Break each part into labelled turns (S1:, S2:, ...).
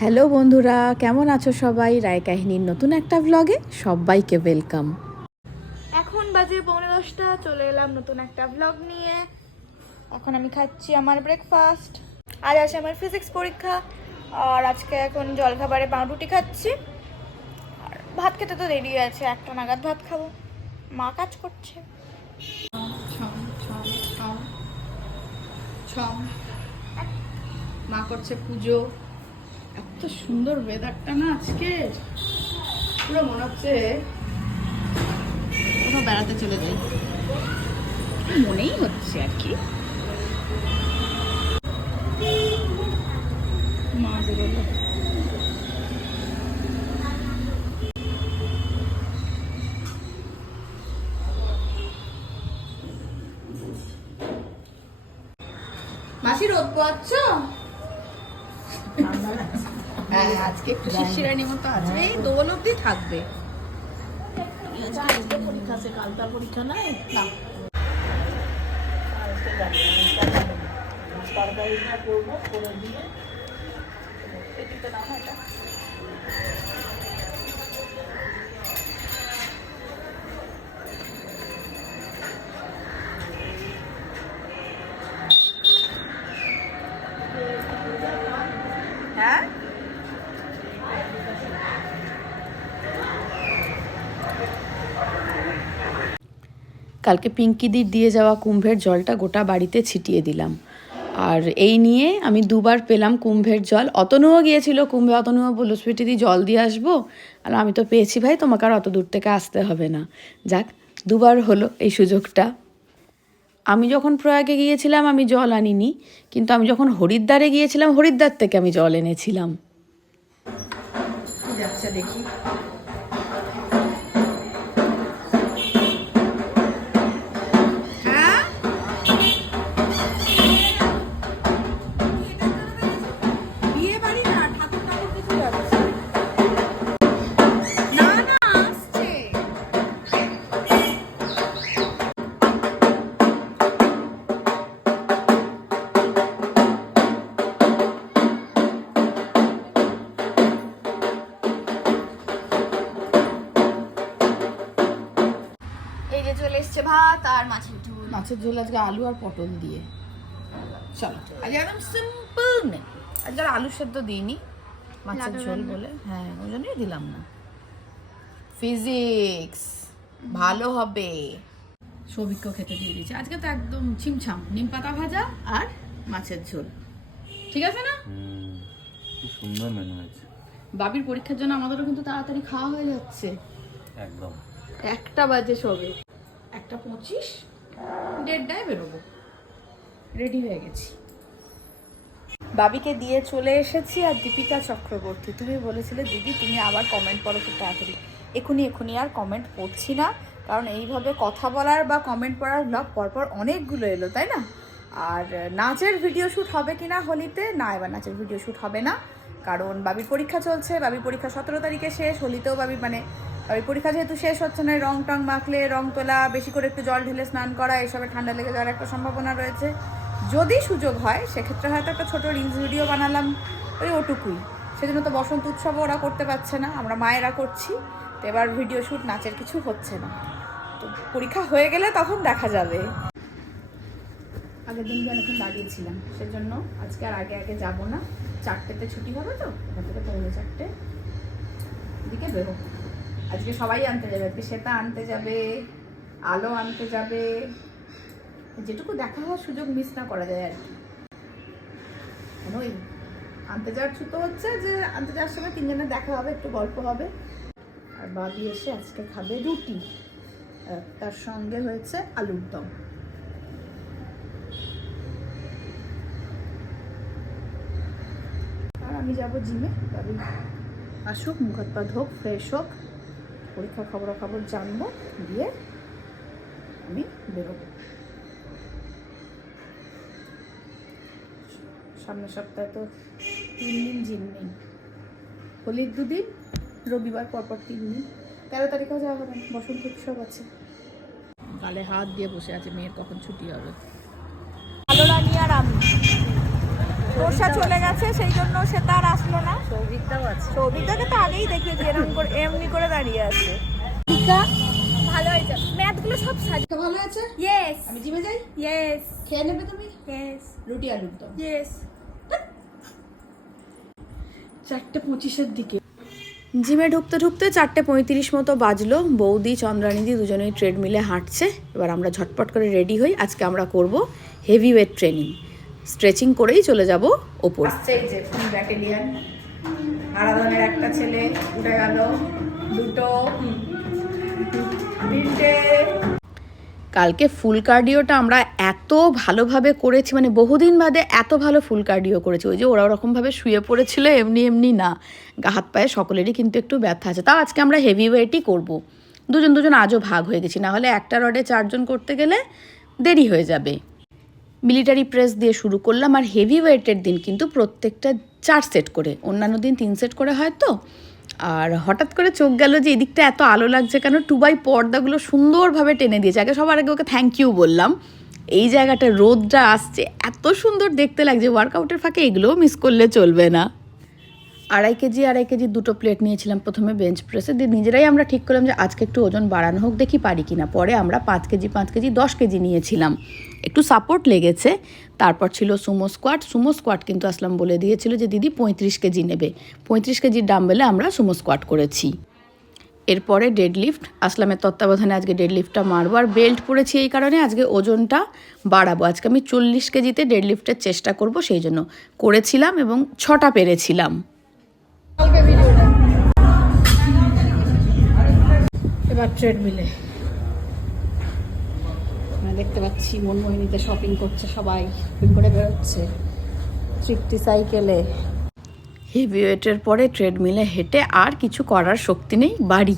S1: Hello বন্ধুরা কেমন আছো সবাই? রায় কাহিনীর নতুন একটা ব্লগে সবাইকে ওয়েলকাম
S2: এখন বাজে পৌনে দশটা চলে এলাম নতুন একটা ব্লগ নিয়ে। এখন আমি খাচ্ছি আমার ব্রেকফাস্ট আজ আছে আমার ফিজিক্স পরীক্ষা আর আজকে এখন জলখাবারে পাউরুটি খাচ্ছি। আর ভাত খেতে তো দেরি আছে একটা নাগাদ ভাত খাব। মা কাজ করছে।
S1: মা করছে পুজো। এত সুন্দর ওয়েদারটা না আজকে। পুরো মনে হচ্ছে কোথাও বেড়াতে চলে যাই। মনেই হচ্ছে আর কি। মা বেরোলো মাসি রোদ পোয়াচ্ছ? হ্যাঁ আজকে একটু শিশিরানি মতো আছে। এই দোল অব্দি থাকবে। পরীক্ষা আছে কাল তার পরীক্ষা নাই না। হ্যাঁ কালকে পিঙ্কিদির দিয়ে যাওয়া কুম্ভের জলটা গোটা বাড়িতে ছিটিয়ে দিলাম। আর এই নিয়ে আমি দুবার পেলাম কুম্ভের জল। অতনুও গিয়েছিল কুম্ভে, অতনুও বলল সুইটিদি জল দিয়ে আসব? আর আমি তো পেয়েছি ভাই, তোমাকে আর অত দূর থেকে আসতে হবে না। যাক, দুবার হলো এই সুযোগটা। আমি যখন প্রয়াগে গিয়েছিলাম, আমি জল আনিনি, কিন্তু আমি যখন হরিদ্বারে গিয়েছিলাম, হরিদ্বার থেকে আমি জল এনেছিলাম। দেখি।
S2: মাছের ঝোল
S1: আজকে আলু আর পটল দিয়ে। চলো আজ একদম সিম্পল নেই আজকে আর আলু সেদ্ধ দিইনি মাছের ঝোল বলে। হ্যাঁ ওই জন্যই দিলাম না। ফিজিক্স ভালো হবে। সৌভিক্য খেতে দিয়ে দিয়েছে। আজকে তো একদম ছিমছাম নিম পাতা ভাজা আর মাছের ঝোল। ঠিক আছে না?
S3: সুন্দর মেনু হয়েছে।
S1: বাবির পরীক্ষার জন্য আমাদেরও কিন্তু তাড়াতাড়ি খাওয়া হয়ে যাচ্ছে।
S3: একদম।
S1: একটা বাজে সবে। একটা পঁচিশ দেড়টায় বেরোবো। রেডি হয়ে গেছি। বাবিকে দিয়ে চলে এসেছি আর দীপিকা চক্রবর্তী। তুমি বলেছিলে দিদি তুমি আবার কমেন্ট করো খুব তাড়াতাড়ি। এখুনি এখুনি আর কমেন্ট পড়ছি না কারণ এইভাবে কথা বলার বা কমেন্ট পড়ার ব্লগ পরপর অনেকগুলো এলো তাই না? আর নাচের ভিডিও শ্যুট হবে কি না হোলিতে? না এবার নাচের ভিডিও শ্যুট হবে না। কারণ বাবির পরীক্ষা চলছে বাবির পরীক্ষা সতেরো তারিখে শেষ হোলিতেও বাবি মানে বাবির পরীক্ষা যেহেতু শেষ হচ্ছে না রং টং মাখলে, রং তোলা, বেশি করে একটু জল ঢেলে স্নান করা, এসবে ঠান্ডা লেগে যাওয়ার একটা সম্ভাবনা রয়েছে। যদি সুযোগ হয়, সেক্ষেত্রে হয়তো একটা ছোটো রিলস ভিডিও বানালাম, ওই ওটুকুই। সেজন্য তো বসন্ত উৎসবও ওরা করতে পারছে না, আমরা মায়েরা করছি, তো এবার ভিডিও শ্যুট নাচের কিছু হচ্ছে না। তো পরীক্ষা হয়ে গেলে তখন দেখা যাবে। আগের দিন অনেকক্ষণ দাঁড়িয়েছিলাম, সেজন্য আজকে আর আগে আগে যাব না। চারটেতে ছুটি হবে তো, ওখান থেকে পৌনে চারটে দিকে বেরো আজকে সবাই আনতে যাবে, আজকে শ্বেতা আনতে যাবে, আলো আনতে যাবে। যেটুকু দেখা হওয়ার সুযোগ মিস না করা যায় আর কি। আনতে যাওয়ার ছুতো হচ্ছে যে, আনতে যাওয়ার সময় তিনজনের দেখা হবে, একটু গল্প হবে। আর বাবি এসে আজকে খাবে রুটি তার সঙ্গে হয়েছে আলুর দম। আর আমি যাব জিমে তবে আসুক মুখ ধোক ফ্রেশ হোক। পরীক্ষা খবরাখবর জানব, দিয়ে আমি বেরোবো। সামনের সপ্তাহে তো তিন দিন জিম নেই। হোলির দুদিন, রবিবার পরপর তিন দিন। তেরো তারিখেও যাওয়া হবে বসন্ত উৎসব আছে। গালে হাত দিয়ে বসে আছে, মেয়ের কখন ছুটি হবে?
S2: আর চলে গেছে সেই জন্য সে তার আসলো না।
S1: সৌভিকটাও আছে।
S2: সৌভিকটাকে তো আগেই দেখিয়েছি এরকম করে এমনি করে দাঁড়িয়ে আছে। ভালো হয়েছে। ম্যাথগুলো সব সাজ
S1: ভালো আছে?
S2: ইয়েস
S1: আমি জিমে যাই?
S2: ইয়েস
S1: খেয়ে নেবে তুমি?
S2: ইয়েস
S1: রুটি
S2: ইয়েস
S1: চারটে পঁচিশের দিকে। জিমে ঢুকতে ঢুকতে চারটে পঁয়ত্রিশ মতো বাজলো। বৌদি চন্দ্রানিদি দুজনেই ট্রেডমিলে হাঁটছে। এবার আমরা ঝটপট করে রেডি হই। আজকে আমরা করব হেভি ওয়েট ট্রেনিং স্ট্রেচিং করেই চলে যাব ওপর। এই যে ফুল ব্যাটালিয়ান। আরাধনের একটা ছেলে উঠে গেল। দুটো তিনটে। কালকে ফুল কার্ডিওটা আমরা এত ভালোভাবে করেছি মানে বহুদিন বাদে এত ভালো ফুল কার্ডিও করেছি। ওই যে ওরা ওরকমভাবে শুয়ে পড়েছিল এমনি এমনি না। হাত পায়ে সকলেরই কিন্তু একটু ব্যথা আছে। তাও আজকে আমরা হেভি ওয়েটই করব। দুজন দুজন আজও ভাগ হয়ে গেছি। না হলে একটা রডে চারজন করতে গেলে দেরি হয়ে যাবে। মিলিটারি প্রেস দিয়ে শুরু করলাম আর হেভি ওয়েটের দিন কিন্তু প্রত্যেকটা চার সেট করে। অন্যান্য দিন তিন সেট করে হয় তো আর হঠাৎ করে চোখ গেল যে এদিকটা এত আলো লাগছে কেন? টু বাই পর্দাগুলো সুন্দরভাবে টেনে দিয়েছে। আগে সবার আগে ওকে থ্যাংক ইউ বললাম। এই জায়গাটা রোদটা আসছে। এত সুন্দর দেখতে লাগছে। ওয়ার্কআউটের ফাঁকে এগুলোও মিস করলে চলবে না। আড়াই কেজি আড়াই কেজি দুটো প্লেট নিয়েছিলাম প্রথমে বেঞ্চ প্রেসে দিয়ে নিজেরাই আমরা ঠিক করলাম যে আজকে একটু ওজন বাড়ানো হোক, দেখি পারি কিনা। পরে আমরা পাঁচ কেজি পাঁচ কেজি, দশ কেজি নিয়েছিলাম। একটু সাপোর্ট লেগেছে, তারপর ছিল সুমো স্কোয়াট সুমো স্কোয়াট কিন্তু আসলাম বলে দিয়েছিল যে, দিদি, পঁয়ত্রিশ কেজি নেবে। পঁয়ত্রিশ কেজির ডাম্বেলে আমরা সুমো স্কোয়াট করেছি। এরপরে ডেড লিফট আসলামের তত্ত্বাবধানে আজকে ডেড লিফটটা মারবো। আর বেল্ট পরেছি এই কারণে আজকে ওজনটা বাড়াবো। আজকে আমি চল্লিশ কেজিতে ডেড লিফটের চেষ্টা করব, সেই জন্য করেছিলাম এবং ছটা পেরেছিলাম। এবার ট্রেডমিলে দেখতে পাচ্ছি মনমোহিনীতে শপিং করছে সবাই শপিং করে বেরোচ্ছে। তৃপ্তি সাইকেলে হেভি ওয়েটের পরে ট্রেডমিলে হেঁটে আর কিছু করার শক্তি নেই বাড়ি।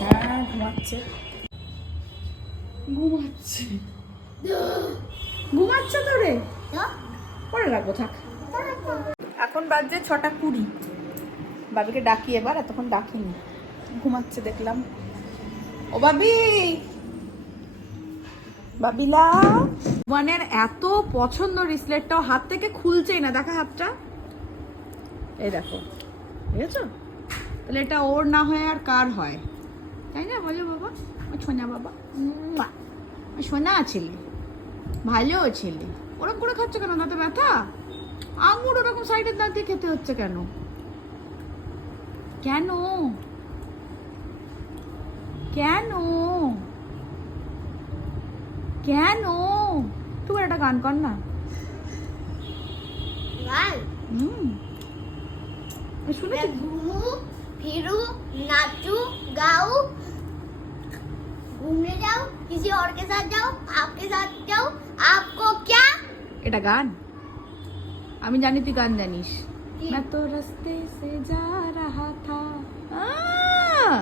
S1: হ্যাঁ ঘুমাচ্ছে। ঘুমাচ্ছে। ঘুমাচ্ছে তো রে। পরে রাখব থাক।
S2: এখন বাজছে ছটা কুড়ি। বাবিকে ডাকি এবার এতক্ষণ ডাকিনি। ঘুমাচ্ছে দেখলাম। ও বাবি! বাবিলা! ওয়ানের এত পছন্দ রিসলেটটাও হাত থেকে খুলছেই না দেখা হাতটা। এই দেখো বুঝেছ তাহলে এটা ওর না হয় আর কার হয়? তাই না বলো বাবা? ও সোনা বাবা। সোনা ছেলে ভালো ছেলে ওরকম করে খাচ্ছ কেন? দাঁতে ব্যথা? আঙুর ওরকম সাইডের দাঁত দিয়ে খেতে হচ্ছে কেন? কেন? কেন? কেন? তুই একটা গান কর না। হুম।
S4: ফিরু নাচু গাও ঘুমে যাও। किसी और के साथ जाओ आपके साथ जाओ आपको क्या
S2: এটা গান আমি জানি তুই গান জানিস मैं तो रास्ते से जा रहा था আহ!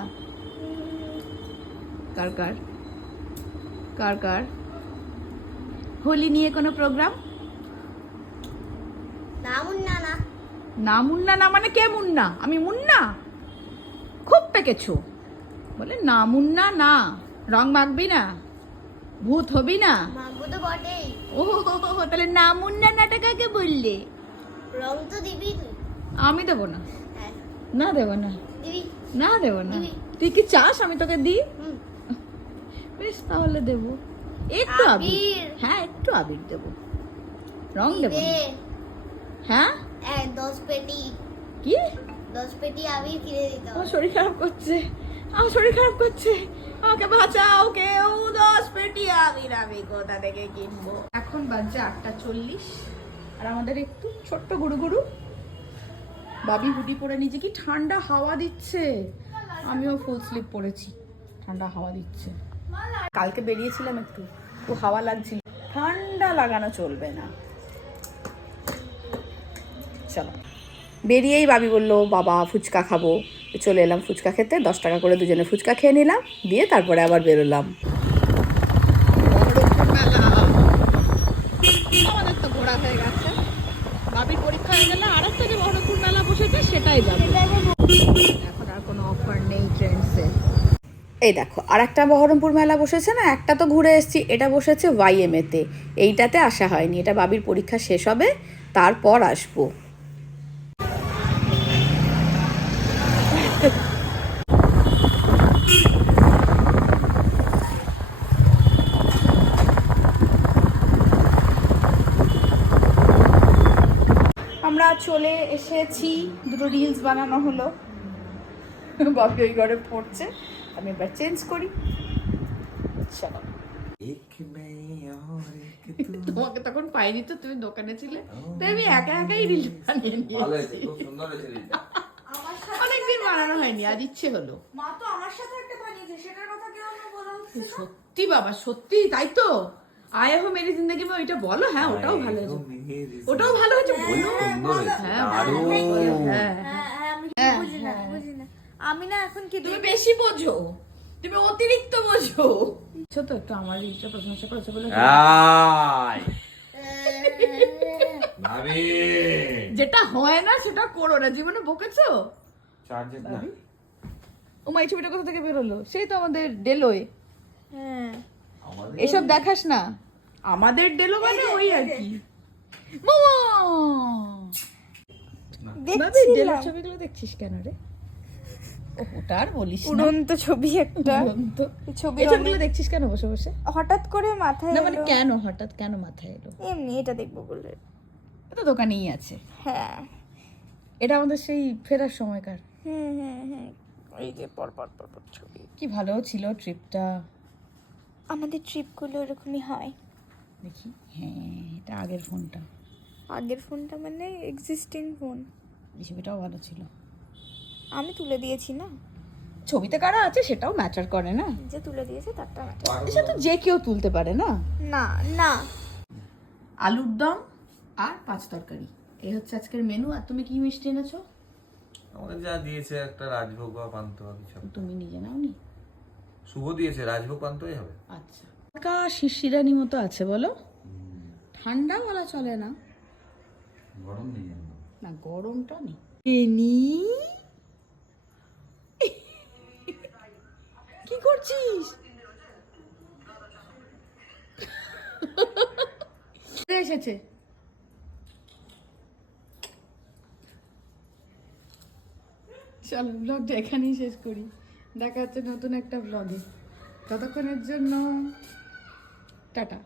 S2: কার কার কার কার হোলি নিয়ে কোনো প্রোগ্রাম
S4: না মুন্না না
S2: না মুন্না না মানে কে মুন্না আমি মুন্না খুব পেকেছো বলে না মুন্না না রং মাখবি না? ভূত হবি না? ও তাহলে না মুন্না নাটা কাকে বললে?
S4: রং তো দিবি
S2: আমি দেবো না।
S4: হ্যাঁ।
S2: না দেবো না। না দেবো না। তুই কি চাস আমি তোকে দিই? বেশ তাহলে দেবো। একটু আবির। হ্যাঁ একটু আবির দেবো। রং দেবো। হ্যাঁ?
S4: এক দশ পেটি।
S2: কি?
S4: দশ পেটি আবির কিনে দিতে
S2: আমার শরীর খারাপ করছে। আমার শরীর খারাপ করছে। আমাকে বাঁচাও, কেউ দশ পেটি আবির আমি কোথা থেকে কিনবো? এখন বাজছে আটটা চল্লিশ, আর আমাদের একটু ছোট্ট গুরু গুরু। বাবি হুডি পরে নিজে কি ঠান্ডা হাওয়া দিচ্ছে। আমিও ফুল স্লিপ পরেছি ঠান্ডা হাওয়া দিচ্ছে। কালকে বেরিয়েছিলাম একটু তো হাওয়া লাগছিল। ঠান্ডা লাগানো চলবে না। চলো। বেরিয়েই বাবি বলল, বাবা, ফুচকা খাব। চলে এলাম ফুচকা খেতে দশ টাকা করে দুজনে ফুচকা খেয়ে নিলাম দিয়ে তারপরে আবার বেরোলাম। আমাদের তো ঘোরা গেছে। বাবির পরীক্ষা গেলে আর একটা বহরমপুর মেলা বসেছে সেটাই যাব। এখন আর কোনো অফার নেই ট্রেন্ডসে
S1: এই দেখো আর একটা বহরমপুর মেলা বসেছে না? একটা তো ঘুরে এসেছি এটা বসেছে ওয়াইএমএতে এইটাতে আসা হয়নি এটা বাবির পরীক্ষা শেষ হবে তারপর আসব আমরা এসেছি দুটো রিলস বানানো হলো। বাপি ওই ঘরে পড়ছে আমি এবার চেঞ্জ করি। চলো। তোমাকে তখন পাইনি তো তুমি দোকানে ছিলে। তাই আমি একা একাই রিল বানিয়ে নিয়েছি। অনেকদিন বানানো হয়নি আজ ইচ্ছে হলো।
S2: মা তো আমার সাথে একটা বানিয়েছে সেটার কথা কেন বলা
S1: সত্যি বাবা সত্যি তাই তো। আয় হো মেরি জিন্দগি মে ওইটা বলো হ্যাঁ ওটাও ভালো হয়েছে। ওটাও ভালো হয়েছে বলো। হ্যাঁ হ্যাঁ
S2: হ্যাঁ হ্যাঁ আমি বুঝি না আমি না এখন কি
S1: তুমি বেশি বোঝো। তুমি অতিরিক্ত বোঝো। তো একটু আমার রিলটা প্রশংসা করেছ বলে যেটা হয় না সেটা করো না। জীবনে বকেছো? ও মা এই ছবিটা কোথা থেকে বেরোলো সেই তো আমাদের ডেলোয়।
S2: হ্যাঁ।
S1: এসব দেখাস না। আমাদের ডেলো মানে ওই আর কি। মামা! ভাবি ছবিগুলো দেখছিস কেন রে? ও, ওটা আর বলিস না।
S2: উড়ন্ত ছবি একটা।
S1: উড়ন্ত।
S2: ছবি
S1: ছবিগুলো দেখছিস কেন বসে বসে?
S2: হঠাৎ করে মাথায়
S1: না মানে কেন? হঠাৎ কেন মাথায় এলো?
S2: এমনি এটা দেখব বলে।
S1: এটা দোকানেই আছে।
S2: হ্যাঁ।
S1: এটা আমাদের সেই ফেরার সময়কার।
S2: হুম হুম হুম এই যে পর পর পর ছবি।
S1: কি ভালো ছিল ট্রিপটা
S2: আমাদের ট্রিপগুলো এরকমই হয়।
S1: দেখি হ্যাঁ এটা আগের ফোনটা।
S2: আগের ফোনটা মানে এক্সিস্টিং ফোন
S1: এই ছবিটাও ভালো ছিল।
S2: আমি তুলে দিয়েছি না।
S1: ছবিতে কারা আছে সেটাও ম্যাটার করে না।
S2: যে তুলে দিয়েছে তারটা matter।
S1: এটা তো যে কেউ তুলতে পারে না।
S2: না না।
S1: আলুর দম আর পাঁচ তরকারি। এই হচ্ছে আজকের মেনু আর তুমি কি মিষ্টি এনেছো?
S3: আমাদের যা দিয়েছে একটা রাজভোগ বা পান্তুয়া কিছু।
S1: তুমি নিজে নাওনি?
S3: শুভ দিয়েছে রাজভোগ পান্তুয়াই হবে।
S1: আচ্ছা। কা শিশিরানি মতো আছে বলো? ঠান্ডা বলা চলে না?
S3: গরম নেই
S1: না গরমটা নেই। কি করছিস? এসেছে? চলো ব্লগটা এখানেই শেষ করি। দেখা হচ্ছে নতুন একটা ব্লগে ততক্ষণের জন্য টাটা।